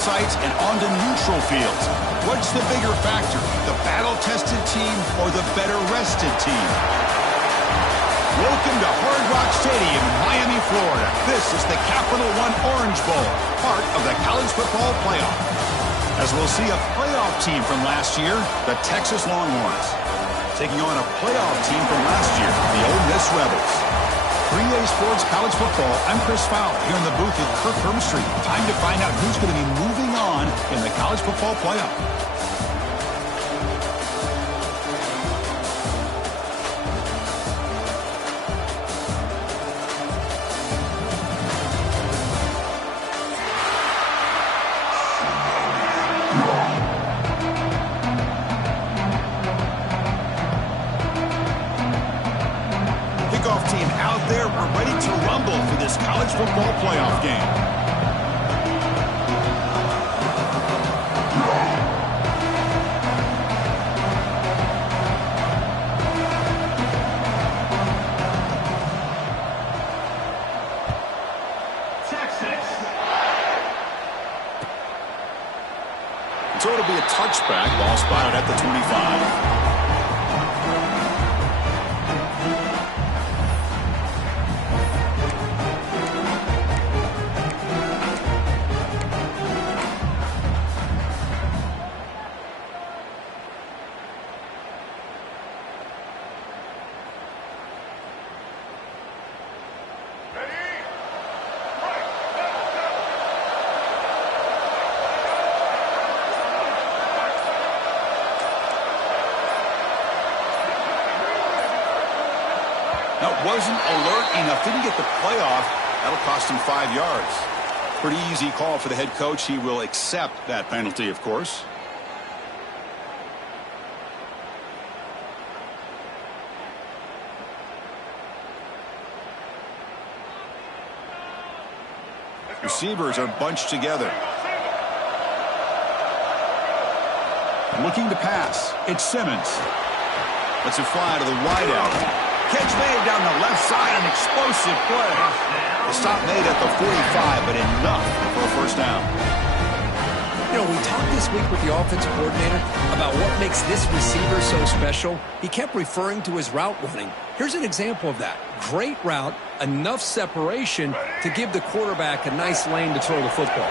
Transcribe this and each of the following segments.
sites and onto neutral fields. What's the bigger factor, the battle-tested team or the better-rested team? Welcome to Hard Rock Stadium in Miami, Florida. This is the Capital One Orange Bowl, part of the college football playoff. As we'll see a playoff team from last year, the Texas Longhorns, taking on a playoff team from last year, the Ole Miss Rebels. 3A Sports College Football, I'm Chris Fowler, here in the booth with Kirk Herbstreit. Time to find out who's going to be moving on in the college football playoff. Football playoff game. Texas. So it'll be a touchback, ball spotted at the 25. Wasn't alert enough, didn't get the playoff. That'll cost him 5 yards. Pretty easy call for the head coach. He will accept that penalty, of course. Receivers are bunched together. Looking to pass. It's Simmons. Lets it fly to the wideout. Catch made down the left side, an explosive play. The stop made at the 45, but enough for a first down. You know, we talked this week with the offensive coordinator about what makes this receiver so special. He kept referring to his route running. Here's an example of that. Great route, enough separation to give the quarterback a nice lane to throw the football.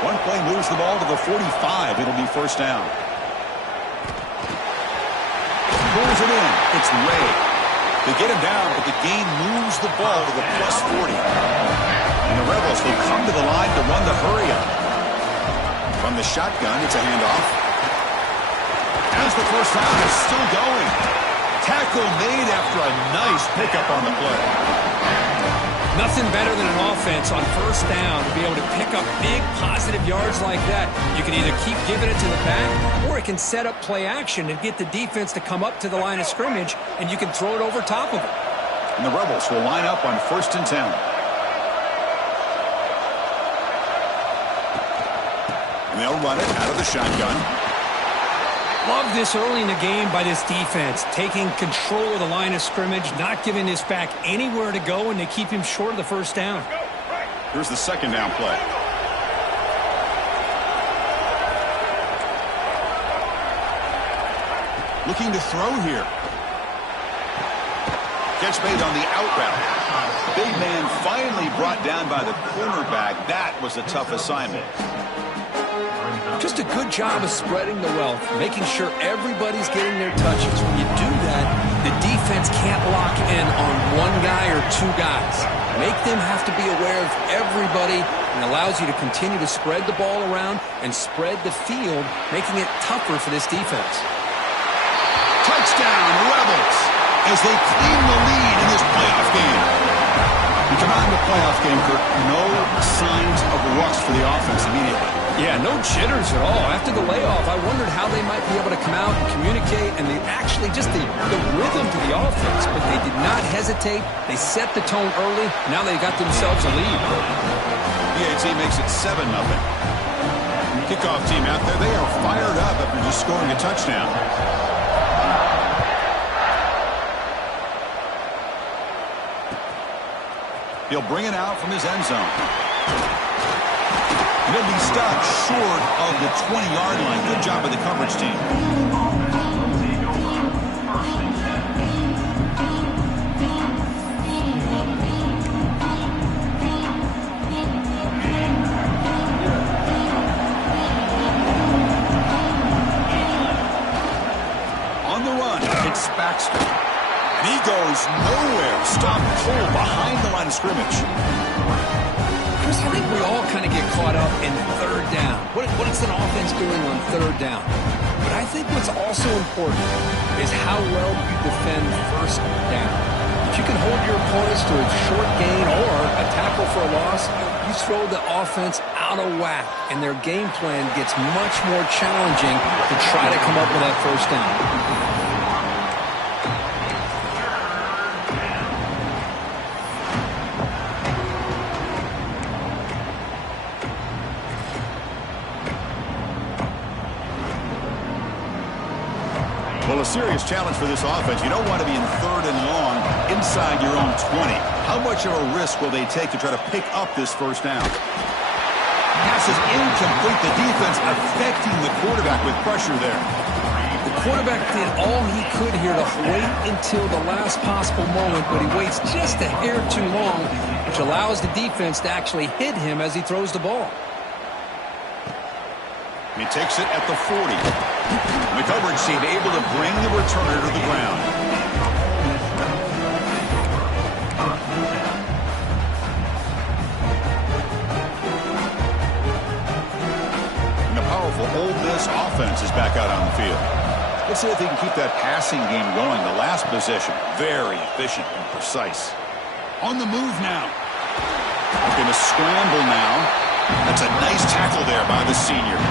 One play moves the ball to the 45. It'll be first down. Pulls it in. It's Ray. They get him down, but the gain moves the ball to the plus 40. And the Rebels will come to the line to run the hurry-up. From the shotgun, it's a handoff. As the first down is still going. Tackle made after a nice pickup on the play. Nothing better than an offense on first down to be able to pick up big positive yards like that. You can either keep giving it to the back, or it can set up play action and get the defense to come up to the line of scrimmage, and you can throw it over top of it. And the Rebels will line up on 1st and 10. And they'll run it out of the shotgun. Love this early in the game by this defense, taking control of the line of scrimmage, not giving this back anywhere to go, and they keep him short of the first down. Here's the second down play. Looking to throw here. Catch made on the out route. Big man finally brought down by the cornerback. That was a tough assignment. Just a good job of spreading the wealth, making sure everybody's getting their touches. When you do that, the defense can't lock in on one guy or two guys. Make them have to be aware of everybody, and allows you to continue to spread the ball around and spread the field, making it tougher for this defense. Touchdown, Rebels, as they claim the lead in this playoff game. We come out in the playoff game, Kirk, no signs of rust for the offense immediately. Yeah, no jitters at all. After the layoff, I wondered how they might be able to come out and communicate, and they actually just the rhythm to the offense, but they did not hesitate. They set the tone early. Now they got themselves a lead. PAT makes it 7-0. Kickoff team out there, they are fired up after just scoring a touchdown. He'll bring it out from his end zone. He'll be stopped short of the 20-yard line. Good job by the coverage team. On the run, it's Baxter. And he goes nowhere. Stopped cold behind the line of scrimmage. Chris, I think we all kind of get caught up in third down. What is an offense doing on third down? But I think what's also important is how well you defend first down. If you can hold your opponents to a short gain or a tackle for a loss, you throw the offense out of whack, and their game plan gets much more challenging to try to come up with that first down. Well, a serious challenge for this offense. You don't want to be in third and long inside your own 20. How much of a risk will they take to try to pick up this first down? Pass is incomplete. The defense affecting the quarterback with pressure there. The quarterback did all he could here to wait until the last possible moment, but he waits just a hair too long, which allows the defense to actually hit him as he throws the ball. He takes it at the 40. The coverage team able to bring the returner to the ground. And the powerful Ole Miss offense is back out on the field. Let's see if they can keep that passing game going. The last possession, very efficient and precise. On the move now. Going to scramble now. That's a nice tackle there by the senior.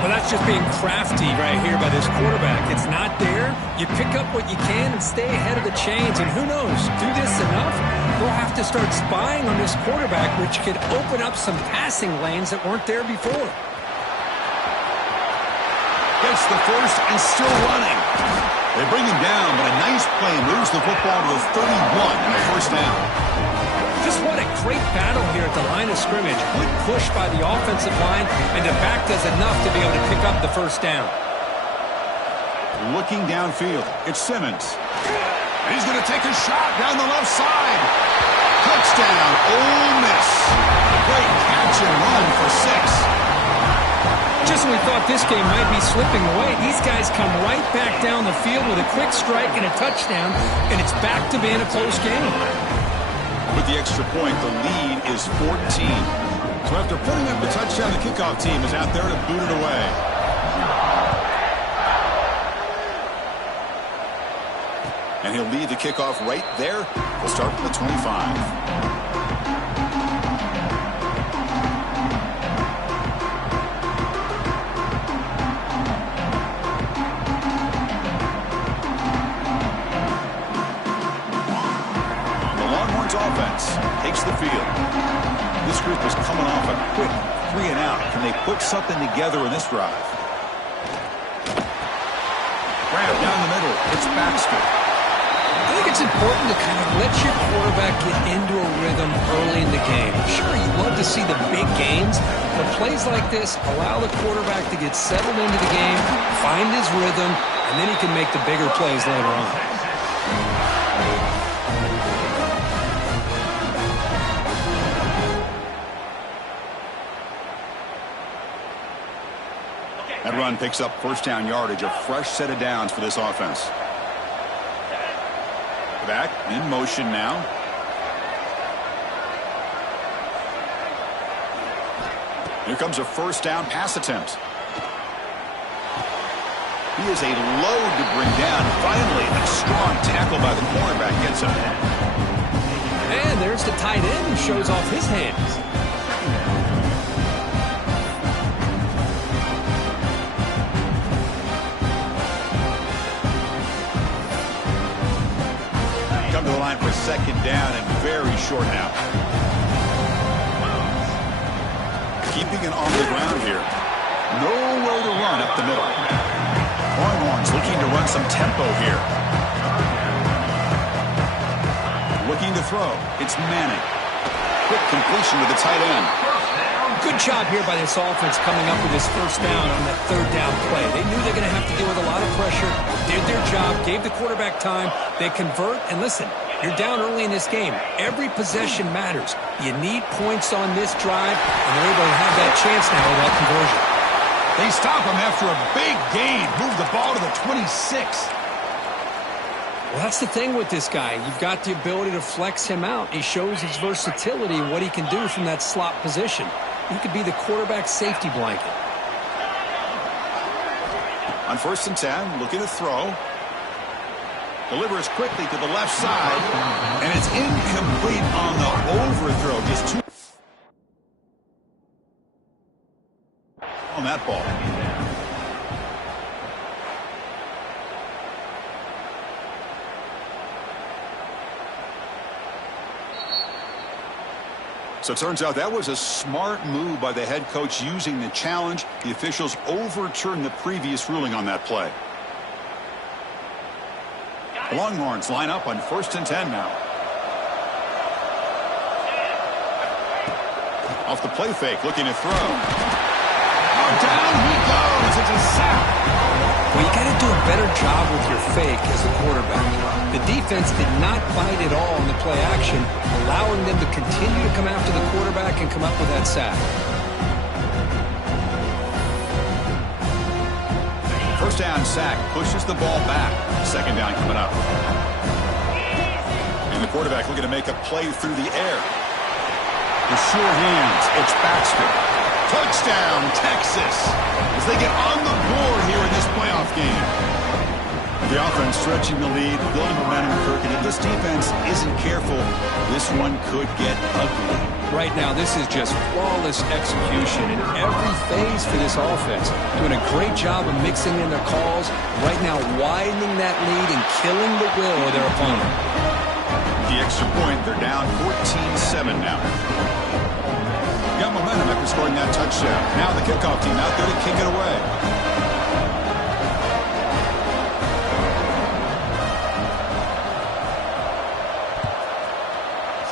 Well, that's just being crafty right here by this quarterback. It's not there. You pick up what you can and stay ahead of the chains. And who knows, do this enough, we'll have to start spying on this quarterback, which could open up some passing lanes that weren't there before. Gets the first and still running. They bring him down, but a nice play moves the football to the 31 and a first down. Just what a great battle here at the line of scrimmage. Good push by the offensive line, and the back does enough to be able to pick up the first down. Looking downfield, it's Simmons. And he's going to take a shot down the left side. Touchdown, Ole Miss. Great catch and run for 6. Just when we thought this game might be slipping away, these guys come right back down the field with a quick strike and a touchdown, and it's back to being a close game. With the extra point, the lead is 14. So after putting up the touchdown, the kickoff team is out there to boot it away. And he'll lead the kickoff right there. We'll start from the 25. Offense takes the field. This group is coming off a quick 3 and out. Can they put something together in this drive? Grab down the middle. It's Baxter. I think it's important to kind of let your quarterback get into a rhythm early in the game. Sure, you love to see the big games, but plays like this allow the quarterback to get settled into the game, find his rhythm, and then he can make the bigger plays later on. That run picks up first down yardage, a fresh set of downs for this offense. Back in motion now. Here comes a first down pass attempt. He is a load to bring down. Finally, a strong tackle by the cornerback gets him. And there's the tight end who shows off his hands. Come to the line for second down and very short now. Keeping it on the ground here. Nowhere to run up the middle. Longhorns looking to run some tempo here. Looking to throw. It's Manning. Quick completion to the tight end. Good job here by this offense coming up with this first down on that third down play. They knew they're going to have to deal with a lot of pressure, did their job, gave the quarterback time. They convert, and listen, you're down early in this game. Every possession matters. You need points on this drive, and they're able to have that chance now with that conversion. They stop him after a big gain. Move the ball to the 26. Well, that's the thing with this guy. You've got the ability to flex him out. He shows his versatility and what he can do from that slot position. He could be the quarterback's safety blanket. On 1st and 10, looking to throw. Delivers quickly to the left side. And it's incomplete on the overthrow. Just two on that ball. So it turns out that was a smart move by the head coach using the challenge. The officials overturned the previous ruling on that play. The Longhorns line up on 1st and 10 now. Off the play fake, looking to throw. Oh, down he goes. It's a sack. Well, you got to do a better job with your fake as a quarterback. The defense did not bite at all in the play action, allowing them to continue to come after the quarterback and come up with that sack. First down sack pushes the ball back. 2nd down coming up. And the quarterback looking to make a play through the air. With sure hands, it's Baxter. Touchdown, Texas, as they get on the board here in this playoff game. The offense stretching the lead, building momentum, Kirk, and if this defense isn't careful, this one could get ugly. Right now, this is just flawless execution in every phase for this offense. Doing a great job of mixing in their calls. Right now, widening that lead and killing the will of their opponent. The extra point, they're down 14-7 now. Got momentum after scoring that touchdown. Now the kickoff team out there to kick it away.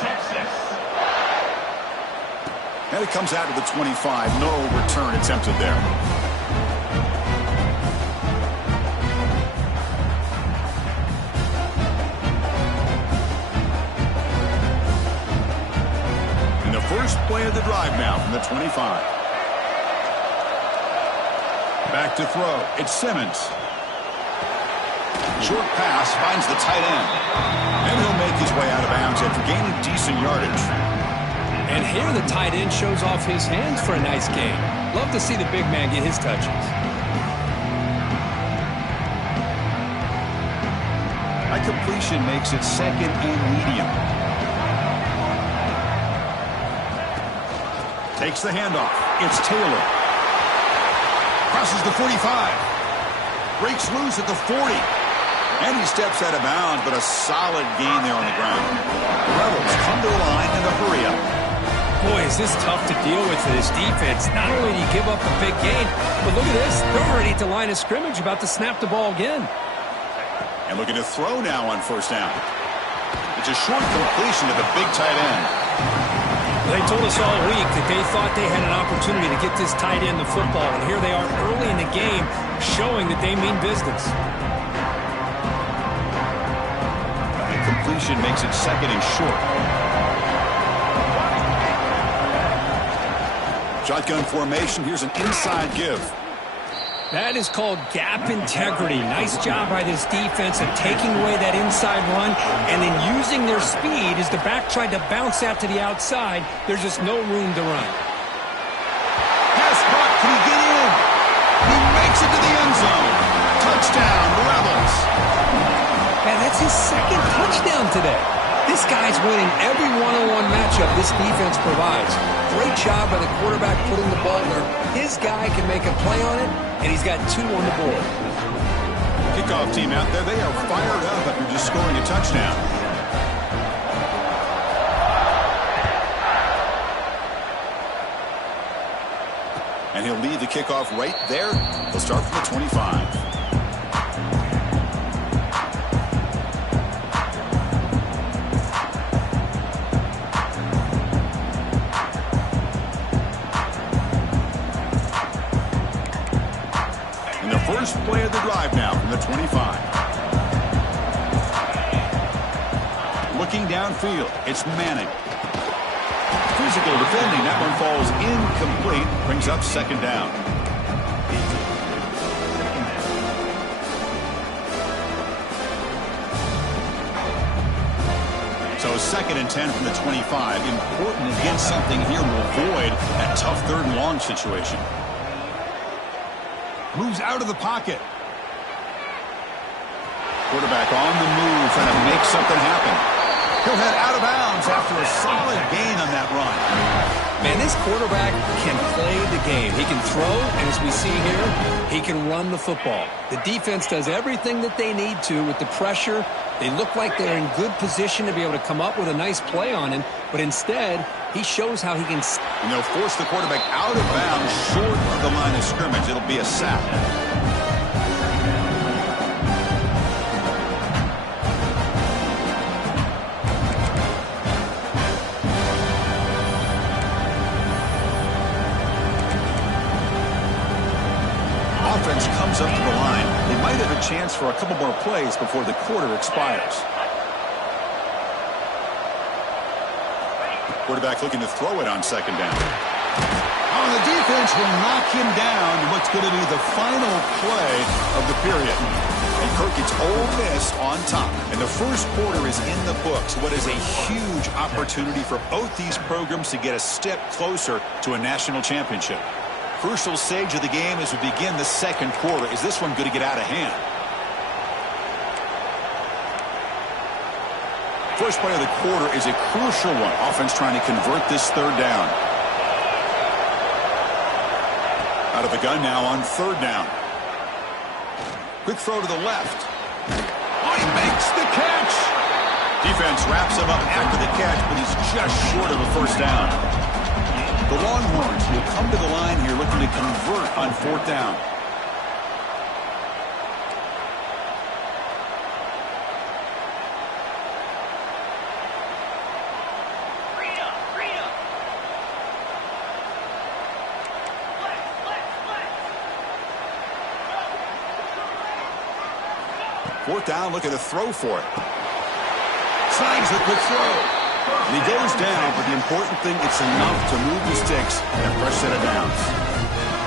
Texas. And it comes out to the 25. No return attempted there. First play of the drive now from the 25. Back to throw. It's Simmons. Short pass finds the tight end. And he'll make his way out of bounds after gaining decent yardage. And here the tight end shows off his hands for a nice game. Love to see the big man get his touches. That completion makes it 2nd and medium. Takes the handoff. It's Taylor. Crosses the 45. Breaks loose at the 40. And he steps out of bounds, but a solid gain there on the ground. The Rebels come to the line in a hurry up. Boy, is this tough to deal with for this defense. Not only do you give up a big gain, but look at this. They're already at the line of scrimmage, about to snap the ball again. And looking to throw now on 1st down. It's a short completion to the big tight end. They told us all week that they thought they had an opportunity to get this tight end the football, and here they are early in the game showing that they mean business. Completion makes it 2nd and short. Shotgun formation. Here's an inside give. That is called gap integrity. Nice job by this defense of taking away that inside run and then using their speed as the back tried to bounce out to the outside. There's just no room to run. Pass caught. Can he get in? He makes it to the end zone. Touchdown, Rebels. Man, that's his 2nd touchdown today. This guy's winning every one-on-one matchup this defense provides. Great job by the quarterback putting the ball where his guy can make a play on it, and he's got 2 on the board. Kickoff team out there, they are fired up after just scoring a touchdown. And he'll lead the kickoff right there. He'll start from the 25. First play of the drive now from the 25. Looking downfield, it's Manning. Physical defending, that one falls incomplete, brings up second down. So 2nd and 10 from the 25. Important to get something here to avoid that tough 3rd and long situation. Moves out of the pocket. Quarterback on the move, trying to make something happen. He'll head out of bounds after a solid gain on that run. Man, this quarterback can play the game. He can throw, and as we see here, he can run the football. The defense does everything that they need to with the pressure. They look like they're in good position to be able to come up with a nice play on him, but instead, he shows how he can... And they'll force the quarterback out of bounds short of the line of scrimmage. It'll be a sack. Offense comes up to the line. They might have a chance for a couple more plays before the quarter expires. Quarterback looking to throw it on 2nd down. Oh, the defense will knock him down in what's going to be the final play of the period. And Kirk gets Ole Miss on top. And the first quarter is in the books. What is a huge opportunity for both these programs to get a step closer to a national championship. Crucial stage of the game as we begin the 2nd quarter. Is this one going to get out of hand? First play of the quarter is a crucial one. Offense trying to convert this 3rd down. Out of the gun now on 3rd down. Quick throw to the left. Oh, he makes the catch. Defense wraps him up after the catch, but he's just short of a 1st down. The Longhorns will come to the line here looking to convert on 4th down. Fourth down, looking to throw for it. Slides the quick throw. And he goes down, but the important thing, it's enough to move the sticks and a fresh set of downs.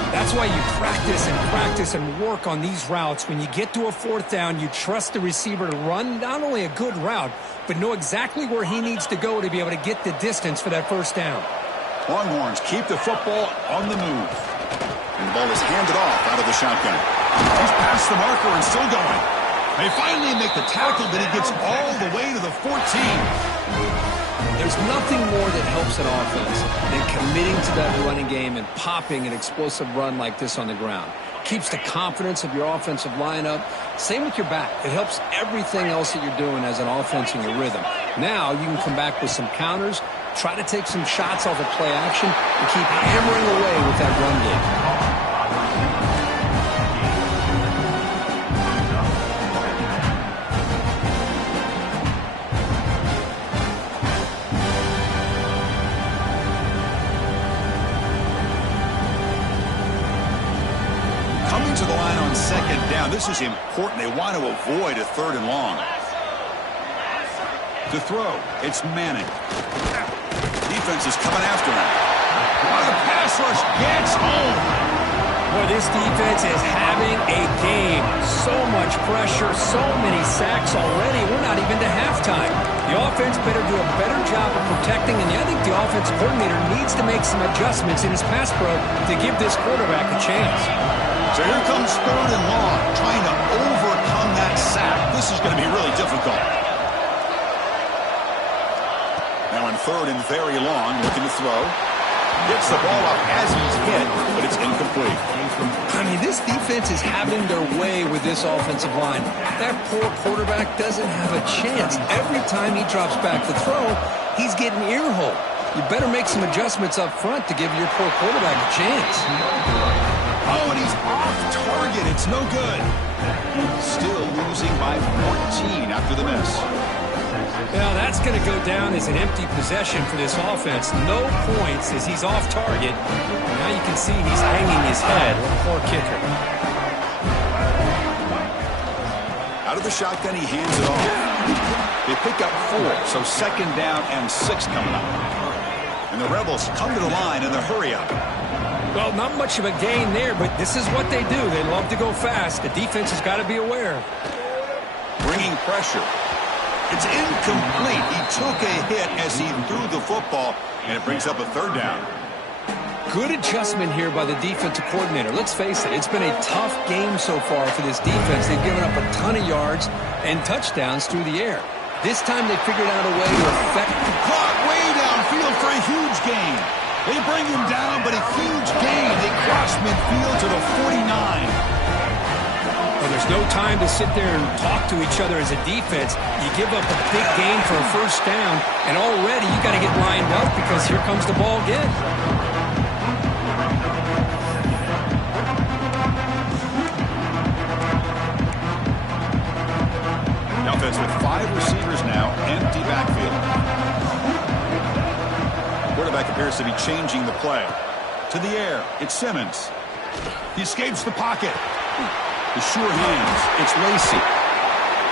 That's why you practice and work on these routes. When you get to a 4th down, you trust the receiver to run not only a good route, but know exactly where he needs to go to be able to get the distance for that 1st down. Longhorns keep the football on the move. And the ball is handed off out of the shotgun. He's past the marker and still going. They finally make the tackle, but he gets all the way to the 14. There's nothing more that helps an offense than committing to that running game and popping an explosive run like this on the ground. Keeps the confidence of your offensive lineup. Same with your back. It helps everything else that you're doing as an offense in your rhythm. Now you can come back with some counters, try to take some shots off of play action, and keep hammering away with that run game. To the line on 2nd down. This is important. They want to avoid a 3rd and long. To throw, it's Manning. Defense is coming after him. Oh, the pass rush gets home. Boy, this defense is having a game. So much pressure, so many sacks already. We're not even to halftime. The offense better do a better job of protecting, and I think the offense coordinator needs to make some adjustments in his pass pro to give this quarterback a chance. So here comes 3rd and long, trying to overcome that sack. This is going to be really difficult. Now in 3rd and very long, looking to throw. Gets the ball up as he's hit, but it's incomplete. I mean, this defense is having their way with this offensive line. That poor quarterback doesn't have a chance. Every time he drops back to throw, he's getting ear-hole. You better make some adjustments up front to give your poor quarterback a chance. Oh, and he's off target. It's no good. Still losing by 14 after the miss. Well, that's going to go down as an empty possession for this offense. No points as he's off target. Now you can see he's hanging his head. Poor kicker. Out of the shotgun, he hands it off. They pick up 4, so second down and 6 coming up. And the Rebels come to the line in the hurry-up. Well, not much of a gain there, but this is what they do. They love to go fast. The defense has got to be aware. Bringing pressure. It's incomplete. He took a hit as he threw the football, and it brings up a third down. Good adjustment here by the defensive coordinator. Let's face it, it's been a tough game so far for this defense. They've given up a ton of yards and touchdowns through the air. This time they figured out a way to affect. Caught way downfield for a huge gain. They bring him down, but a huge gain. They cross midfield to the 49. Well, there's no time to sit there and talk to each other as a defense. You give up a big gain for a first down, and already you got to get lined up because here comes the ball again. Offense with 5 receivers now, empty backfield. Quarterback appears to be changing the play. To the air, it's Simmons. He escapes the pocket. The sure hands, it's Lacy.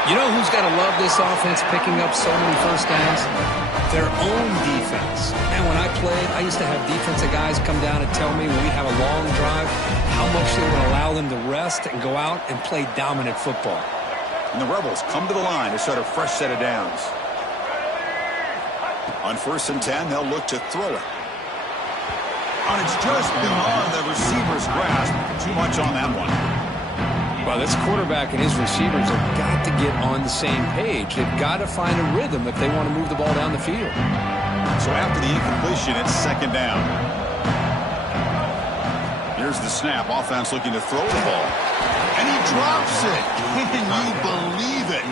You know who's got to love this offense picking up so many first downs? Their own defense. And when I played, I used to have defensive guys come down and tell me when we have a long drive how much they would allow them to rest and go out and play dominant football. And the Rebels come to the line to start a fresh set of downs. On 1st and 10, they'll look to throw it. And it's just beyond the receiver's grasp. Too much on that one. Well, this quarterback and his receivers have got to get on the same page. They've got to find a rhythm if they want to move the ball down the field. So after the incompletion, it's second down. Here's the snap. Offense looking to throw the ball. And he drops it. Can you believe it?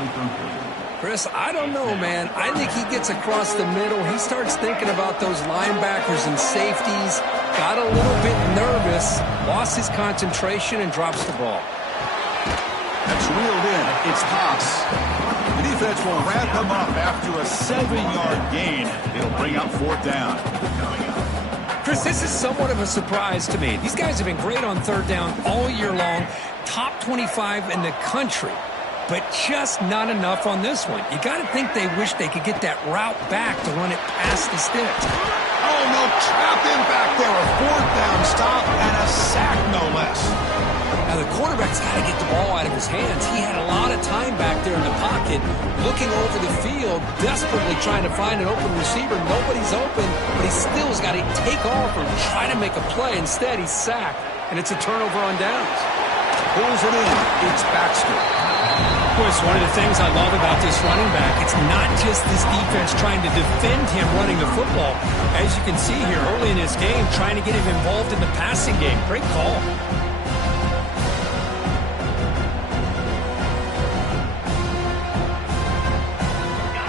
Chris, I don't know, man. I think he gets across the middle. He starts thinking about those linebackers and safeties. Got a little bit nervous. Lost his concentration and drops the ball. That's reeled in. It's Haas. The defense will wrap him up after a 7-yard gain. It'll bring up 4th down. Chris, this is somewhat of a surprise to me. These guys have been great on 3rd down all year long. Top 25 in the country. But just not enough on this one. You got to think they wish they could get that route back to run it past the sticks. Oh, no, trapped in back there. A 4th down stop and a sack, no less. Now, the quarterback's got to get the ball out of his hands. He had a lot of time back there in the pocket, looking over the field, desperately trying to find an open receiver. Nobody's open, but he still has got to take off or try to make a play. Instead, he's sacked, and it's a turnover on downs. Pulls it in. It's Baxter. Of course, one of the things I love about this running back, it's not just this defense trying to defend him running the football. As you can see here early in this game, trying to get him involved in the passing game. Great call.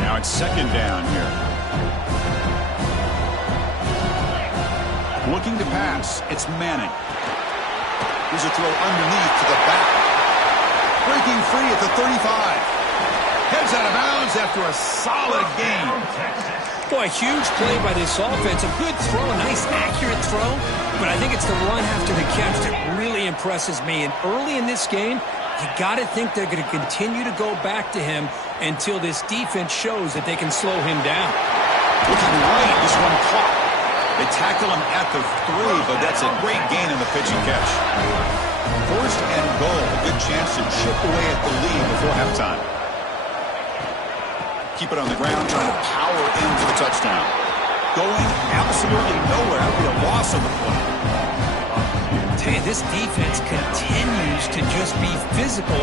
Now it's second down here. Looking to pass. It's Manning. Here's a throw underneath to the back. Breaking free at the 35. Heads out of bounds after a solid gain. Boy, huge play by this offense. A good throw, a nice accurate throw. But I think it's the run after the catch that really impresses me. And early in this game, you got to think they're going to continue to go back to him until this defense shows that they can slow him down. Looking right, this one caught. They tackle him at the 3, but that's a great gain in the pitch and catch. 1st and goal. A good chance to chip away at the lead before halftime. Keep it on the ground, trying to power into the touchdown. Going absolutely nowhere. That would be a loss of the play. Tell you, this defense continues to just be physical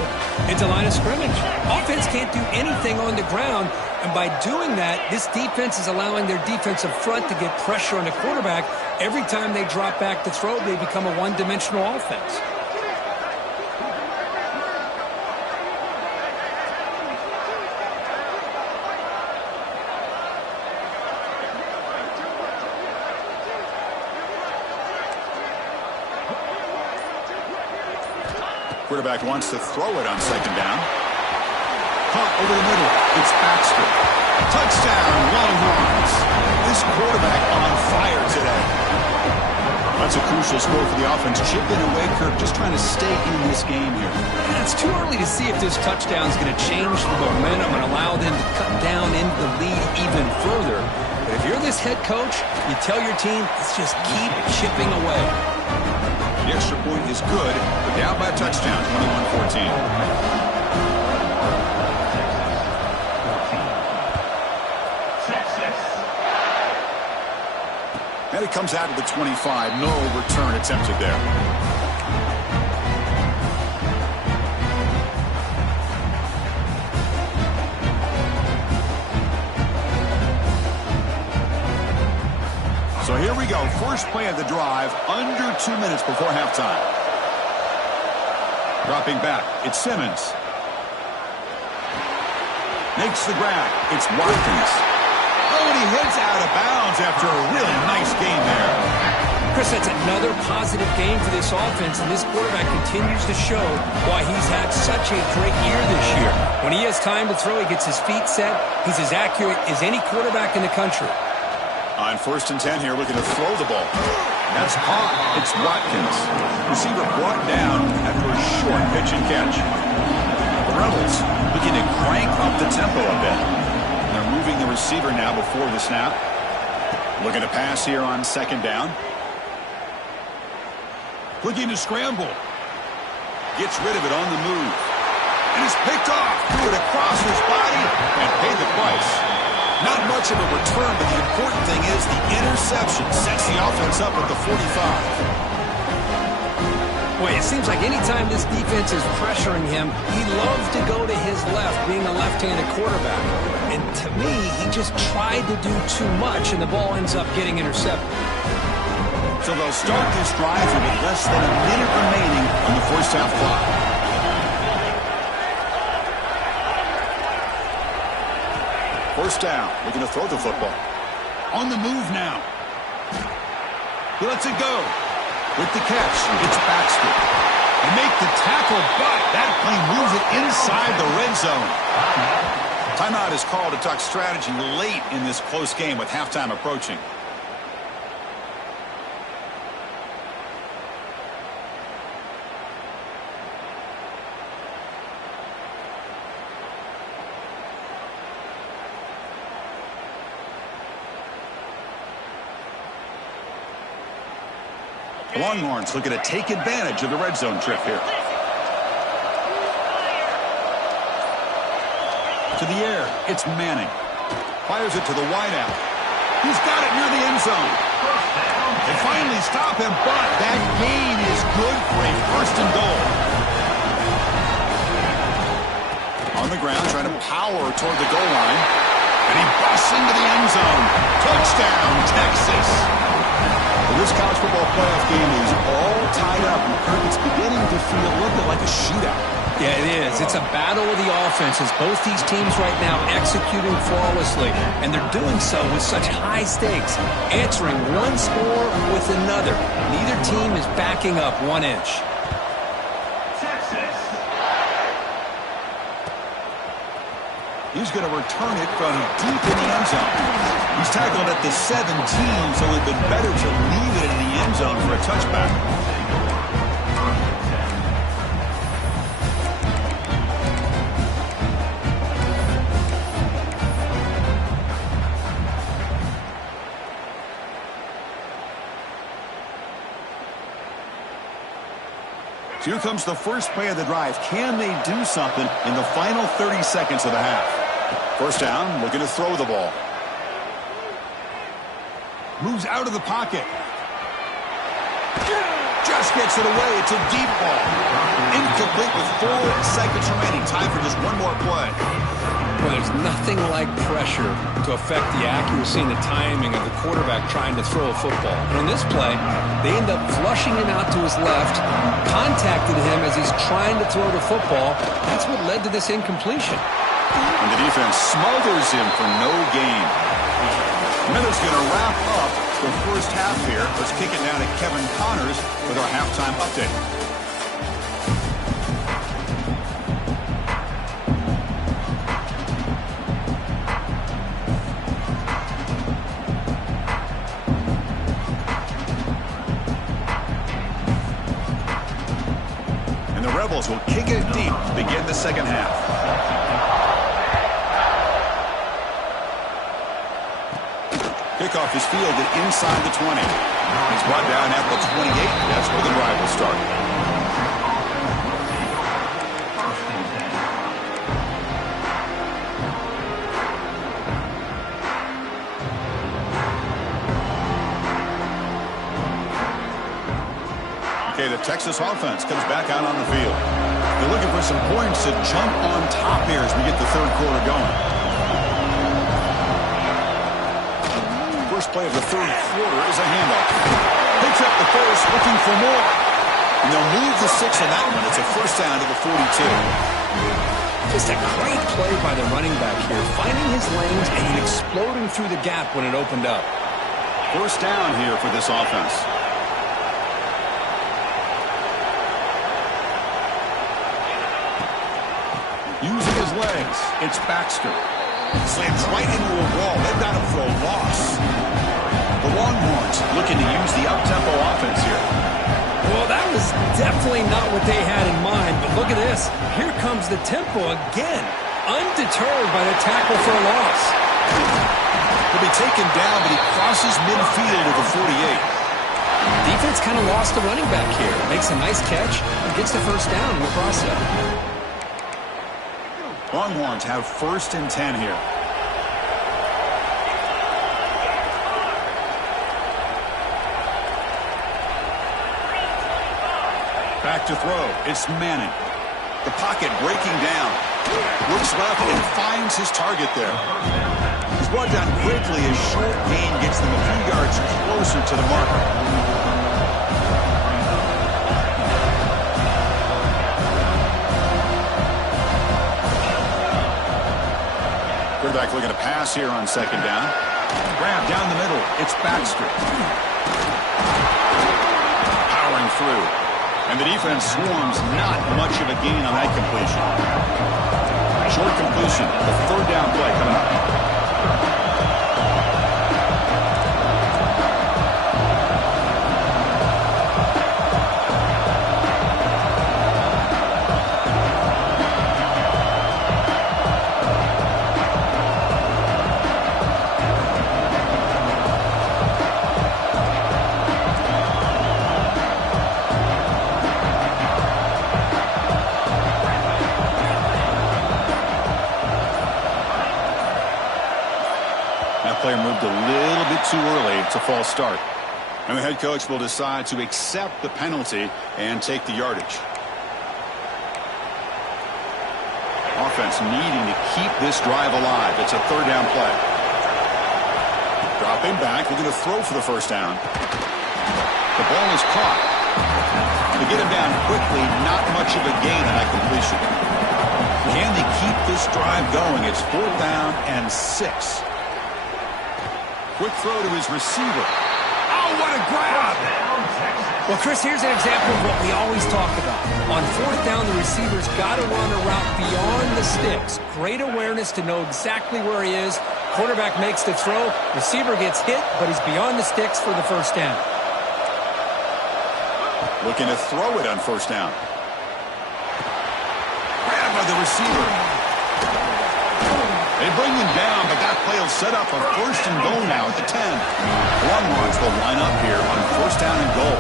into line of scrimmage. Offense can't do anything on the ground, and by doing that, this defense is allowing their defensive front to get pressure on the quarterback. Every time they drop back to throw, they become a one-dimensional offense. Quarterback wants to throw it on second down. Caught over the middle. It's Baxter. Touchdown, Longhorns. This quarterback on fire today. That's a crucial score for the offense. Chipping away, Kirk, just trying to stay in this game here. Yeah, it's too early to see if this touchdown is going to change the momentum and allow them to cut down into the lead even further. But if you're this head coach, you tell your team, let's just keep chipping away. The extra point is good, but down by a touchdown, 21-14. And it comes out of the 25. No return attempted there. So here we go. First play of the drive, under 2 minutes before halftime. Dropping back, it's Simmons. Makes the grab. It's Watkins. Oh, and he heads out of bounds after a really nice game there. Chris, that's another positive game for this offense, and this quarterback continues to show why he's had such a great year this year. When he has time to throw, he gets his feet set. He's as accurate as any quarterback in the country. On 1st and 10 here, looking to throw the ball. That's caught. It's Watkins. Receiver brought down after a short pitch and catch. The Rebels looking to crank up the tempo a bit. They're moving the receiver now before the snap. Looking to pass here on 2nd down. Looking to scramble. Gets rid of it on the move. And is picked off. Threw it across his body and paid the price. Not much of a return, but the important thing is the interception sets the offense up at the 45. Boy, it seems like anytime this defense is pressuring him, he loves to go to his left, being a left-handed quarterback. And to me, he just tried to do too much, and the ball ends up getting intercepted. So they'll start this drive with less than a minute remaining on the first half clock. First down, looking to throw the football. On the move now. He lets it go. With the catch, it's Baxter. They make the tackle, but that play moves it inside the red zone. Timeout is called to talk strategy late in this close game with halftime approaching. The Longhorns looking to take advantage of the red zone trip here. To the air, it's Manning. Fires it to the wideout. He's got it near the end zone. They finally stop him, but that gain is good for a 1st and goal. On the ground, trying to power toward the goal line. And he busts into the end zone. Touchdown, Texas. Well, this college football playoff game is all tied up, and Kirk, it's beginning to feel a little bit like a shootout. Yeah, it is. It's a battle of the offenses. Both these teams right now executing flawlessly, and they're doing so with such high stakes, answering one score with another. Neither team is backing up 1 inch. He's going to return it from deep in the end zone. He's tackled at the 17, so it would be better to leave it in the end zone for a touchback. So here comes the first play of the drive. Can they do something in the final 30 seconds of the half? First down, looking to throw the ball. Moves out of the pocket. Just gets it away. It's a deep ball. Incomplete with 4 seconds remaining. Time for just one more play. Well, there's nothing like pressure to affect the accuracy and the timing of the quarterback trying to throw a football. And on this play, they end up flushing him out to his left, contacted him as he's trying to throw the football. That's what led to this incompletion. And the defense smothers him for no gain. Miller's going to wrap up the first half here. Let's kick it down to Kevin Connors with our halftime update. And the Rebels will kick it deep to begin the second half. Kickoff is fielded inside the 20. He's brought down at the 28. That's where the drive will start. Okay, the Texas offense comes back out on the field. They're looking for some points to jump on top here as we get the third quarter going. First play of the third quarter is a handoff. Picks up the first, looking for more. And they'll move the 6 on that one. It's a first down to the 42. Just a great play by the running back here, finding his lanes and exploding through the gap when it opened up. First down here for this offense. Using his legs, it's Baxter. Slams right into a wall. They've got him for a loss. The Longhorns looking to use the up-tempo offense here. Well, that was definitely not what they had in mind, but look at this. Here comes the tempo again, undeterred by the tackle for a loss. He'll be taken down, but he crosses midfield to the 48. Defense kind of lost the running back here. Makes a nice catch and gets the first down in the process. Longhorns have first and 10 here. Back to throw. It's Manning. The pocket breaking down. Looks left and finds his target there. He's brought down quickly as short gain gets them a few yards closer to the marker. Quarterback looking to pass here on second down. Grab down the middle. It's Baxter. Powering through. And the defense swarms, not much of a gain on that completion. Short completion. The third down play coming up. Player moved a little bit too early. It's a false start. And the head coach will decide to accept the penalty and take the yardage. Offense needing to keep this drive alive. It's a third down play. Dropping back, looking to throw for the first down. The ball is caught. To get him down quickly, not much of a gain on that completion. Can they keep this drive going? It's fourth down and 6. Quick throw to his receiver. Oh, what a grab! Well, Chris, here's an example of what we always talk about. On fourth down, the receiver's got to run a route beyond the sticks. Great awareness to know exactly where he is. Quarterback makes the throw. Receiver gets hit, but he's beyond the sticks for the first down. Looking to throw it on first down. Grab by the receiver. They bring him down, but that play will set up a first and goal now at the 10. Longhorns will line up here on first down and goal.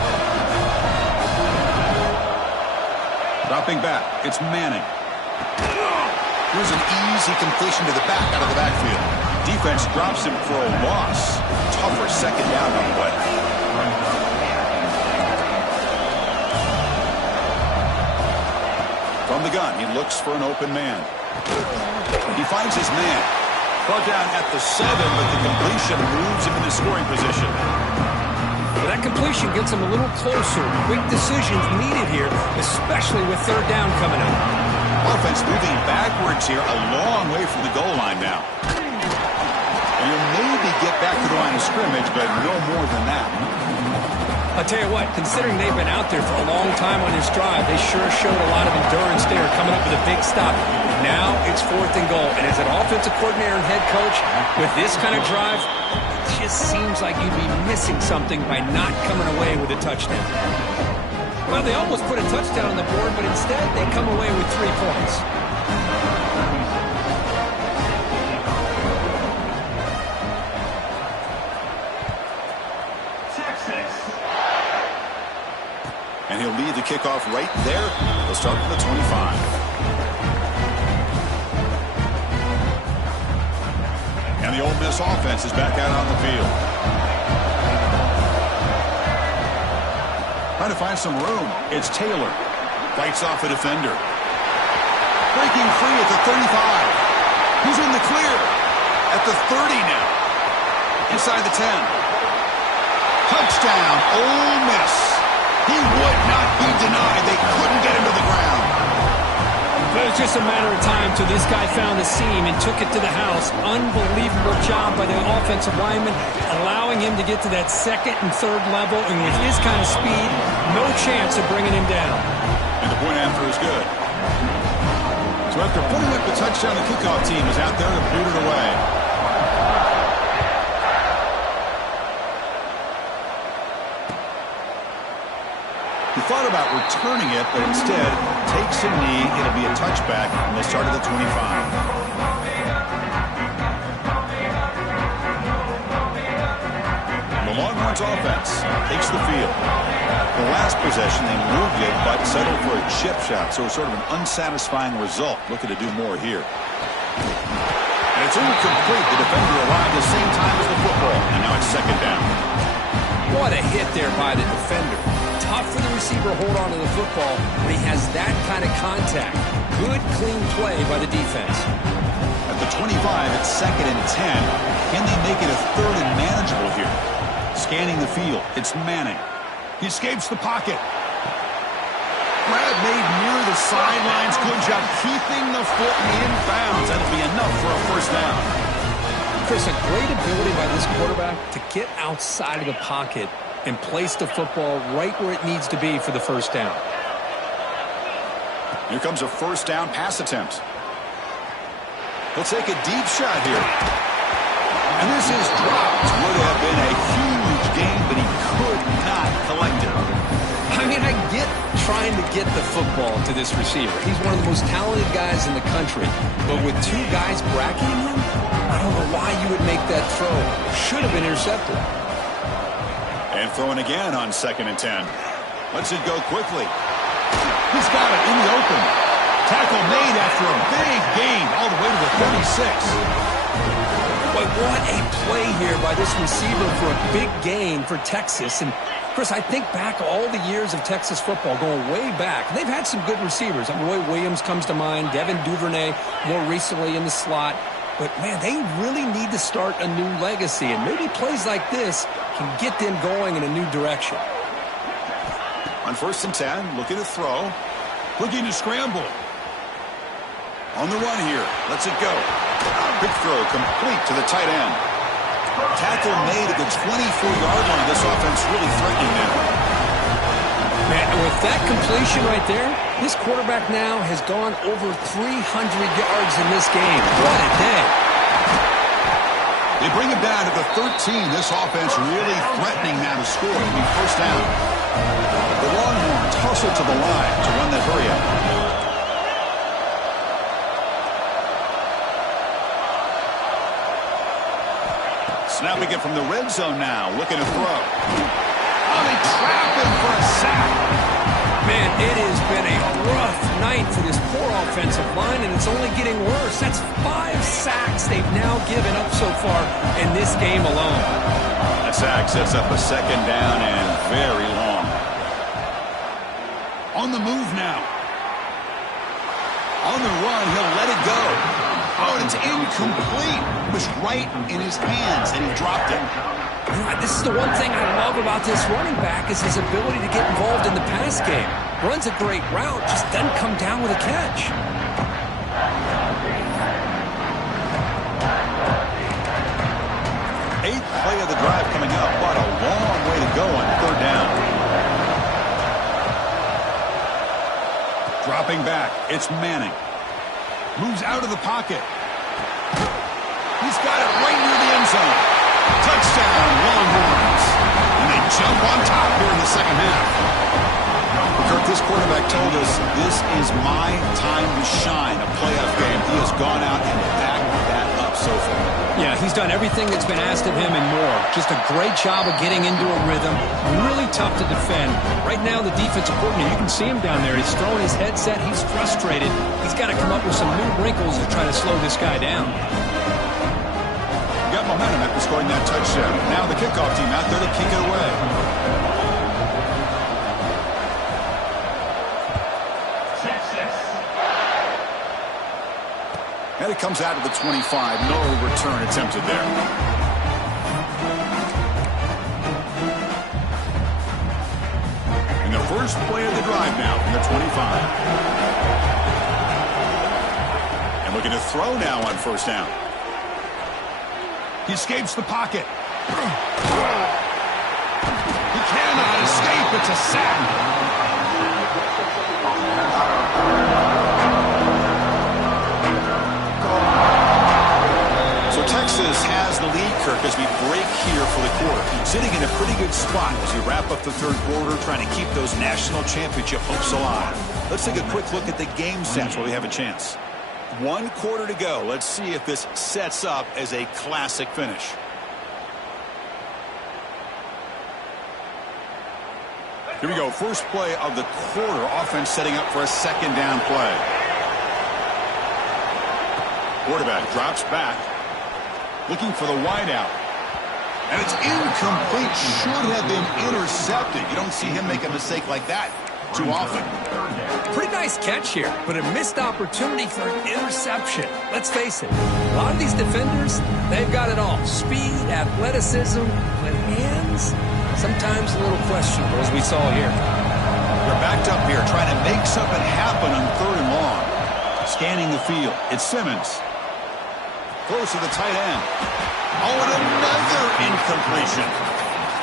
Dropping back, it's Manning. Here's an easy completion to the back out of the backfield. Defense drops him for a loss. Tougher second down on the way. From the gun, he looks for an open man. He finds his man. Brought down at the 7, but the completion moves him into scoring position. Well, that completion gets him a little closer. Quick decisions needed here, especially with third down coming up. Offense moving backwards here, a long way from the goal line now. And you'll maybe get back to the line of scrimmage, but no more than that. I'll tell you what, considering they've been out there for a long time on this drive, they sure showed a lot of endurance there, coming up with a big stop. Now it's fourth and goal. And as an offensive coordinator and head coach, with this kind of drive, it just seems like you'd be missing something by not coming away with a touchdown. Well, they almost put a touchdown on the board, but instead they come away with 3 points. And he'll lead the kickoff right there. He'll start from the 25. And the Ole Miss offense is back out on the field. Trying to find some room. It's Taylor. Fights off a defender. Breaking free at the 35. He's in the clear. At the 30 now. Inside the 10. Touchdown, Ole Miss. He would not be denied. They couldn't get him to the ground. It was just a matter of time till this guy found the seam and took it to the house. Unbelievable job by the offensive lineman, allowing him to get to that second and third level, and with his kind of speed, no chance of bringing him down. And the point after is good. So after putting up the touchdown, the kickoff team is out there to boot it away. He thought about returning it, but instead takes a knee. It'll be a touchback, and they'll start at the 25. The Longhorns offense takes the field. The last possession, they moved it, but settled for a chip shot, so it's sort of an unsatisfying result. Looking to do more here. And it's incomplete. The defender arrived at the same time as the football, and now it's second down. What a hit there by the defender. Tough for the receiver to hold on to the football when he has that kind of contact. Good, clean play by the defense. At the 25, it's second and 10. Can they make it a third and manageable here? Scanning the field, it's Manning. He escapes the pocket. Grab made near the sidelines. Good job keeping the foot in bounds. That'll be enough for a first down. Chris, a great ability by this quarterback to get outside of the pocket and place the football right where it needs to be for the first down. Here comes a first down pass attempt. He'll take a deep shot here. And this is dropped. Would have been a huge gain, but he could not collect it. I mean, I get trying to get the football to this receiver. He's one of the most talented guys in the country. But with 2 guys bracketing him, I don't know why you would make that throw. Should have been intercepted. And throwing again on second and 10. Lets it go quickly. He's got it in the open. Tackle made after a big gain all the way to the 36. But what a play here by this receiver for a big gain for Texas. And, Chris, I think back all the years of Texas football, going way back. They've had some good receivers. Roy Williams comes to mind, Devin Duvernay more recently in the slot. But, man, they really need to start a new legacy. And maybe plays like this can get them going in a new direction. On first and 10, looking to throw. Looking to scramble. On the run here. Lets it go. Big throw complete to the tight end. Tackle made at the 24-yard line. This offense really threatening now. Man, with that completion right there, this quarterback now has gone over 300 yards in this game. What a day. They bring him down to the 13. This offense really threatening now to score. It'll be first down. The Longhorns hustle to the line to run that hurry up. Snapping it from the red zone now, looking to throw. Oh, they trap him for a sack. Man, it has been a rough night for this poor offensive line, and it's only getting worse. That's 5 sacks they've now given up so far in this game alone. That sack sets up a second down and very long. On the move now. On the run, he'll let it go. Oh, and it's incomplete. It was right in his hands, and he dropped it. This is the one thing I love about this running back is his ability to get involved in the pass game. Runs a great route, just doesn't come down with a catch. 8th play of the drive coming up, but a long way to go on third down. Dropping back, it's Manning. Moves out of the pocket. He's got it right near the end zone. Touchdown, Longhorns. And they jump on top here in the second half. This quarterback told us this is my time to shine, a playoff game. He has gone out and backed that up so far. Yeah, he's done everything that's been asked of him and more. Just a great job of getting into a rhythm. Really tough to defend. Right now, the defensive coordinator, you can see him down there. He's throwing his headset. He's frustrated. He's got to come up with some new wrinkles to try to slow this guy down. Got momentum after scoring that touchdown. Now the kickoff team out there to kick it away. And it comes out of the 25. No return attempted there. And the first play of the drive now from the 25. And looking to throw now on first down. He escapes the pocket. He cannot escape. It's a sack. So Texas has the lead, Kirk, as we break here for the quarter. Sitting in a pretty good spot as we wrap up the third quarter, trying to keep those national championship hopes alive. Let's take a quick look at the game sets while we have a chance. 1 quarter to go. Let's see if this sets up as a classic finish. Here we go. First play of the quarter. Offense setting up for a second down play. Quarterback drops back. Looking for the wideout. And it's incomplete. Should have been intercepted. You don't see him make a mistake like that too often. Pretty nice catch here, but a missed opportunity for an interception. Let's face it, a lot of these defenders, they've got it all. Speed, athleticism, but hands, sometimes a little questionable, as we saw here. They're backed up here, trying to make something happen on 3rd and long. Scanning the field. It's Simmons. Close to the tight end. Oh, and another incompletion.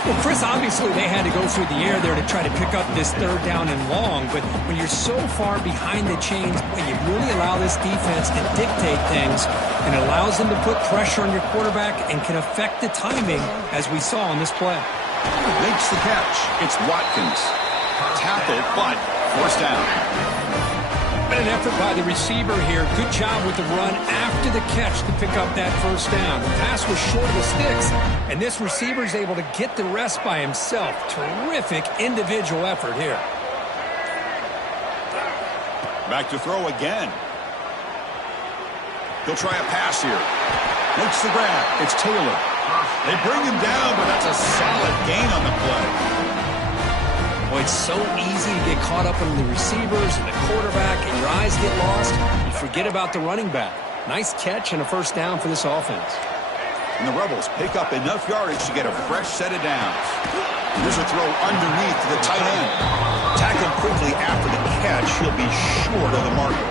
Well, Chris, obviously they had to go through the air there to try to pick up this 3rd down and long, but when you're so far behind the chains, you really allow this defense to dictate things, and it allows them to put pressure on your quarterback and can affect the timing, as we saw on this play. Makes the catch. It's Watkins. Tackled, but forced down. An effort by the receiver here. Good job with the run after the catch to pick up that first down. The pass was short of the sticks, and this receiver is able to get the rest by himself. Terrific individual effort here. Back to throw again. He'll try a pass here. Makes the grab. It's Taylor. They bring him down, but that's a solid gain on the play. Well, it's so easy to get caught up in the receivers and the quarterback, and your eyes get lost. You forget about the running back. Nice catch and a first down for this offense. And the Rebels pick up enough yardage to get a fresh set of downs. Here's a throw underneath to the tight end. Tackled quickly after the catch. He'll be short of the marker.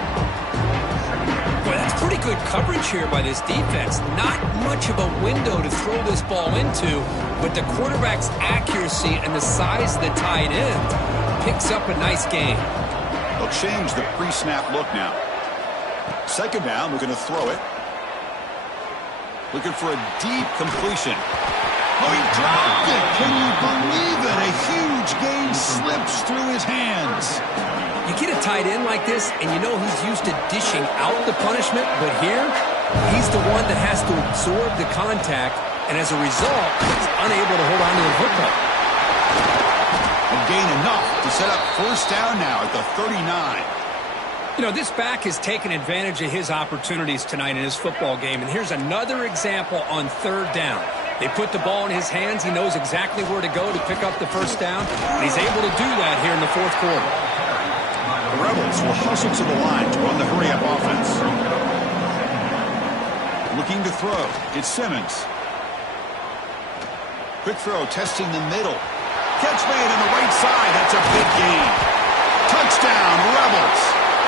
Boy, that's pretty good coverage here by this defense. Not much of a window to throw this ball into, but the quarterback's accuracy and the size of the tight end picks up a nice gain. They'll change the pre-snap look now. Second down, we're going to throw it. Looking for a deep completion. Oh, he dropped it. Can you believe it? A huge gain slips through his hands. You get a tight end like this, and you know he's used to dishing out the punishment, but here, he's the one that has to absorb the contact, and as a result, he's unable to hold on to the football. And gain enough to set up first down now at the 39. You know, this back has taken advantage of his opportunities tonight in his football game, and here's another example on 3rd down. They put the ball in his hands. He knows exactly where to go to pick up the first down, and he's able to do that here in the 4th quarter. The Rebels will hustle to the line to run the hurry-up offense. Looking to throw. It's Simmons. Quick throw, testing the middle. Catch made on the right side. That's a big gain. Touchdown, Rebels.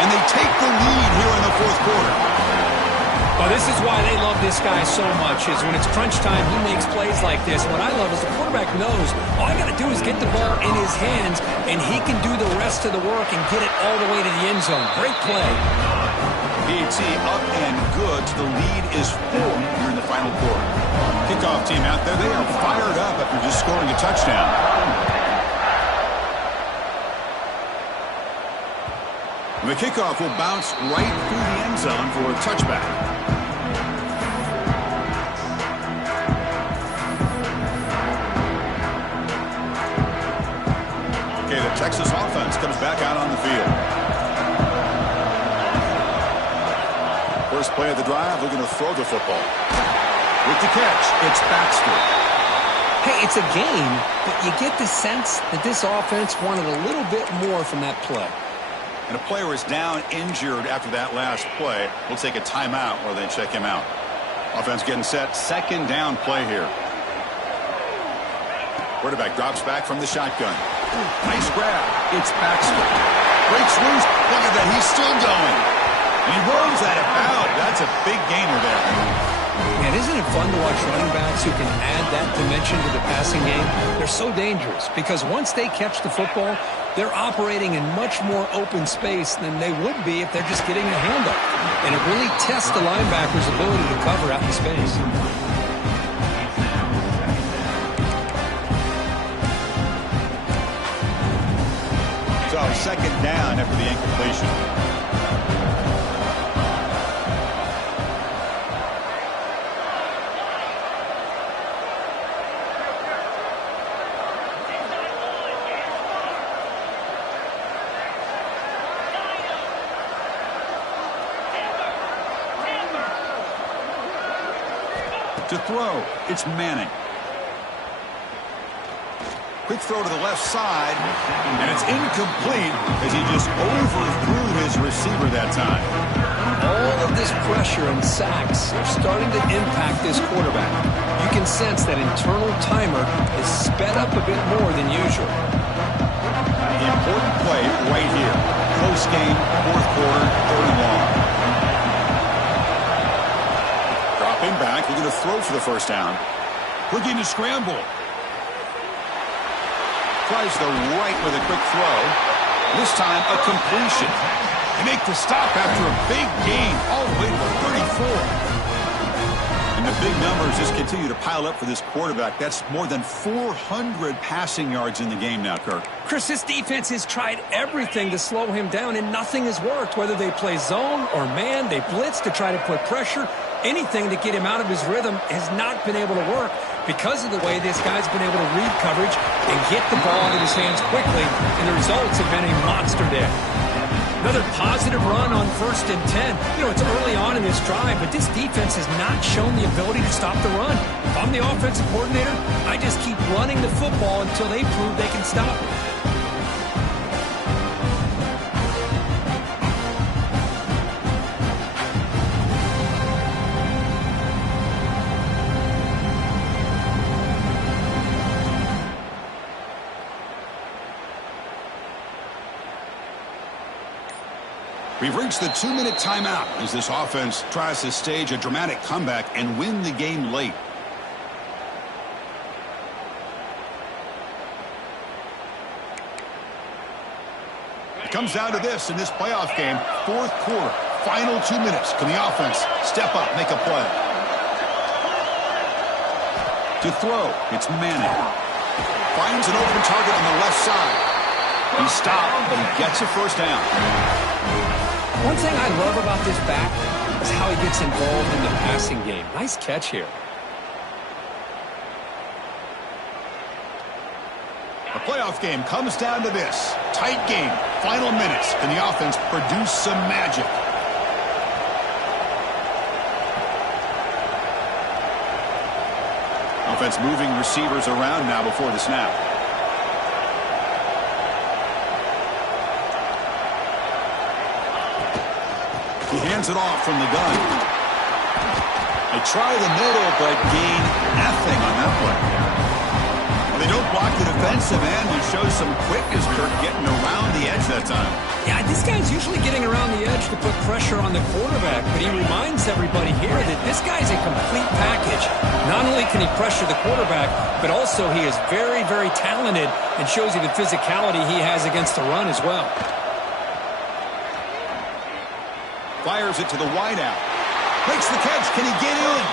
And they take the lead here in the 4th quarter. Well, this is why they love this guy so much, is when it's crunch time, he makes plays like this. What I love is the quarterback knows all I got to do is get the ball in his hands, and he can do the rest of the work and get it all the way to the end zone. Great play. PAT up and good. The lead is 4 here in the final quarter. Kickoff team out there. They are fired up after just scoring a touchdown. The kickoff will bounce right through the end zone for a touchback. Okay, the Texas offense comes back out on the field. First play of the drive, we're going to throw the football. With the catch, it's Baxter. Hey, it's a game, but you get the sense that this offense wanted a little bit more from that play. And a player is down injured after that last play. We'll take a timeout while they check him out. Offense getting set. Second down play here. Quarterback drops back from the shotgun. Nice grab. It's Baxter. Breaks loose. Look at that. He's still going. And he rolls that about. That's a big gainer there. Man, isn't it fun to watch running backs who can add that dimension to the passing game? They're so dangerous because once they catch the football, they're operating in much more open space than they would be if they're just getting a handoff. And it really tests the linebacker's ability to cover out in space. So second down after the incompletion. To throw, it's Manning. Quick throw to the left side, and it's incomplete as he just overthrew his receiver that time. All of this pressure and sacks are starting to impact this quarterback. You can sense that internal timer is sped up a bit more than usual. Important play right here. Close game, fourth quarter, third and long. Dropping back, we're going to throw for the first down. Looking to scramble. Tries the right with a quick throw. This time, a completion. They make the stop after a big gain, all the way to the 34. And the big numbers just continue to pile up for this quarterback. That's more than 400 passing yards in the game now, Kirk. Chris, this defense has tried everything to slow him down, and nothing has worked. Whether they play zone or man, they blitz to try to put pressure. Anything to get him out of his rhythm has not been able to work because of the way this guy's been able to read coverage and get the ball out of his hands quickly, and the results have been a monster day. Another positive run on 1st and 10. You know, it's early on in this drive, but this defense has not shown the ability to stop the run. If I'm the offensive coordinator, I just keep running the football until they prove they can stop it. We've reached the 2-minute timeout as this offense tries to stage a dramatic comeback and win the game late. It comes down to this in this playoff game, fourth quarter, final 2 minutes. Can the offense step up, make a play? To throw, it's Manning. Finds an open target on the left side. He stopped, but he gets a first down. One thing I love about this back is how he gets involved in the passing game. Nice catch here. The playoff game comes down to this. Tight game, final minutes. Can the offense produce some magic? Offense moving receivers around now before the snap. He hands it off from the gun. They try the middle, but gain nothing on that play. Well, they don't block the defensive end and show some quickness, Kirk, getting around the edge that time. Yeah, this guy's usually getting around the edge to put pressure on the quarterback, but he reminds everybody here that this guy's a complete package. Not only can he pressure the quarterback, but also he is very, very talented and shows you the physicality he has against the run as well. Fires it to the wideout. Makes the catch. Can he get in?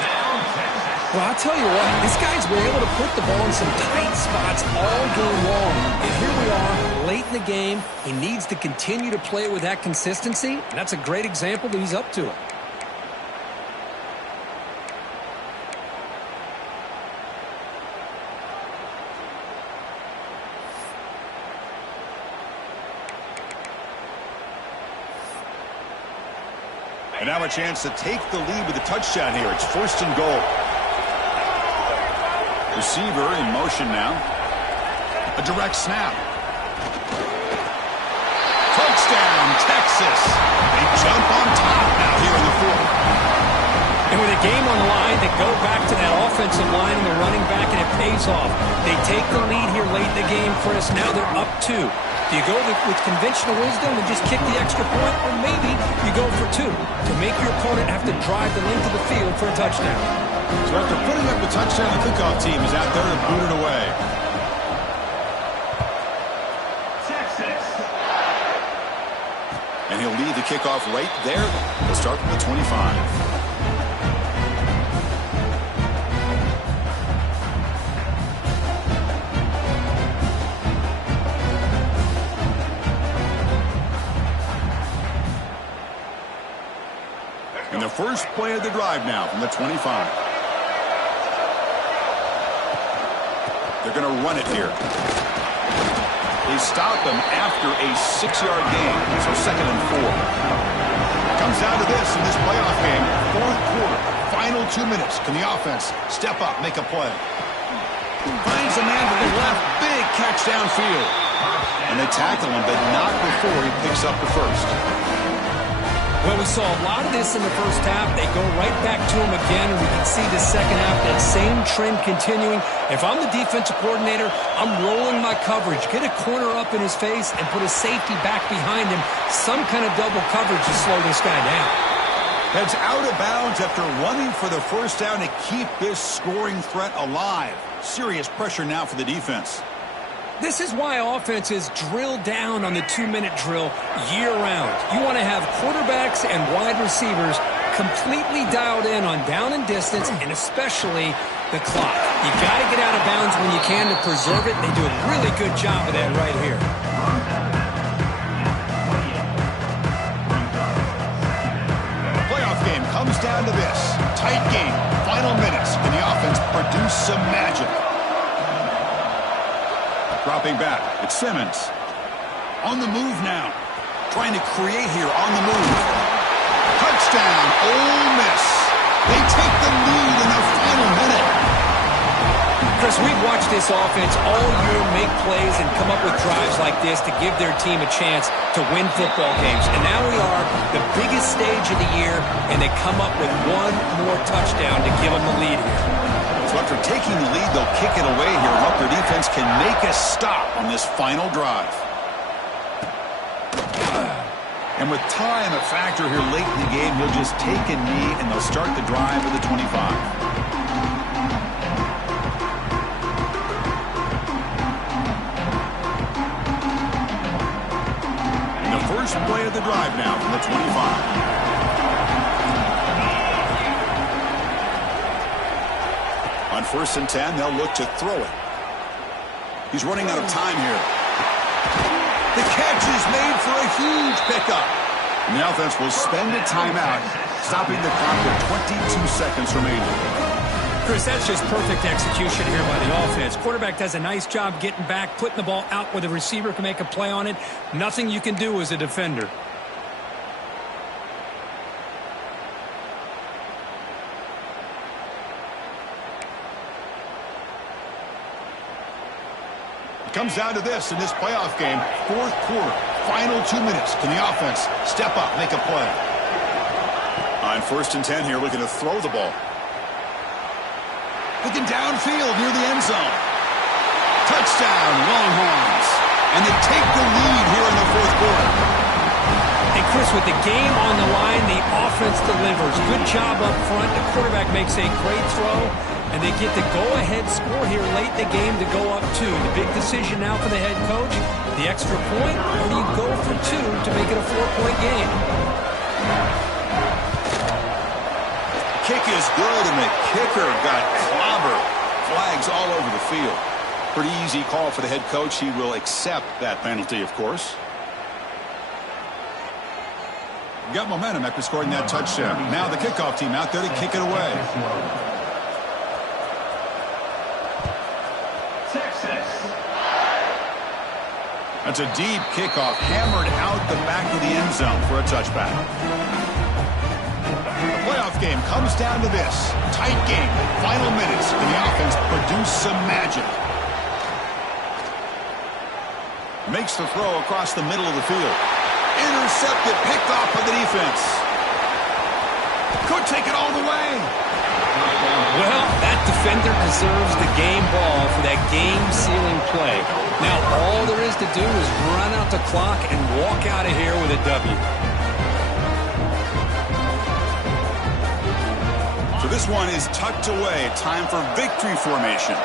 Well, I'll tell you what, this guy's been able to put the ball in some tight spots all game long. And here we are, late in the game. He needs to continue to play with that consistency. And that's a great example that he's up to it. And now a chance to take the lead with a touchdown here. It's 1st and goal. Receiver in motion now. A direct snap. Touchdown, Texas. They jump on top now here in the 4th. And with a game on the line, they go back to that offensive line and the running back, and it pays off. They take the lead here late in the game, Chris. Now they're up 2. Do you go with conventional wisdom and just kick the extra point, or maybe you go for 2 to make your opponent have to drive the length of the field for a touchdown? So after putting up the touchdown, the kickoff team is out there to boot it away. And he'll lead the kickoff right there. He'll start from the 25. And the first play of the drive now from the 25. They're going to run it here. They stop him after a 6-yard gain, so 2nd and 4. Comes down to this in this playoff game. 4th quarter, final 2 minutes. Can the offense step up, make a play? Finds a man to the left, big catch downfield. And they tackle him, but not before he picks up the first. Well, we saw a lot of this in the first half. They go right back to him again, and we can see the second half, that same trend continuing. If I'm the defensive coordinator, I'm rolling my coverage. Get a corner up in his face and put a safety back behind him. Some kind of double coverage to slow this guy down. Heads out of bounds after running for the first down to keep this scoring threat alive. Serious pressure now for the defense. This is why offenses drill down on the 2-minute drill year-round. You want to have quarterbacks and wide receivers completely dialed in on down and distance, and especially the clock. You got to get out of bounds when you can to preserve it. They do a really good job of that right here. The playoff game comes down to this. Tight game, final minutes. Can the offense produce some magic? Dropping back, it's Simmons. On the move now. Trying to create here on the move. Touchdown, Ole Miss. They take the lead in the final minute. Chris, we've watched this offense all year make plays and come up with drives like this to give their team a chance to win football games. And now we are the biggest stage of the year, and they come up with one more touchdown to give them the lead here. So after taking the lead, they'll kick it away here and hope their defense can make a stop on this final drive. And with time a factor here late in the game, he'll just take a knee and they'll start the drive with the 25. And the first play of the drive now from the 25. On 1st and 10, they'll look to throw it. He's running out of time here. The catch is made for a huge pickup. And the offense will spend a timeout, stopping the clock with 22 seconds remaining. Chris, that's just perfect execution here by the offense. Quarterback does a nice job getting back, putting the ball out where the receiver can make a play on it. Nothing you can do as a defender. Comes down to this in this playoff game. 4th quarter, final 2 minutes. Can the offense step up, make a play? On 1st and 10 here, looking to throw the ball. Looking downfield near the end zone. Touchdown, Longhorns. And they take the lead here in the 4th quarter. And Chris, with the game on the line, the offense delivers. Good job up front. The quarterback makes a great throw. And they get the go-ahead score here late in the game to go up 2. The big decision now for the head coach, the extra point, or do you go for 2 to make it a 4-point game? kick is good, and the kicker got clobbered. Flags all over the field. Pretty easy call for the head coach. He will accept that penalty, of course. Got momentum after scoring that touchdown. Now the kickoff team out there to kick it away. That's a deep kickoff, hammered out the back of the end zone for a touchback. The playoff game comes down to this. Tight game, final minutes, and the offense produce some magic. Makes the throw across the middle of the field. Intercepted, picked off by the defense. Could take it all the way. Well, that defender deserves the game ball for that game-sealing play. Now, all there is to do is run out the clock and walk out of here with a W. So this one is tucked away. Time for victory formation.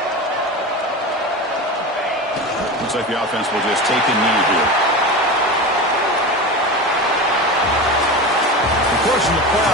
Looks like the offense will just take a knee here. Of course, in the playoffs,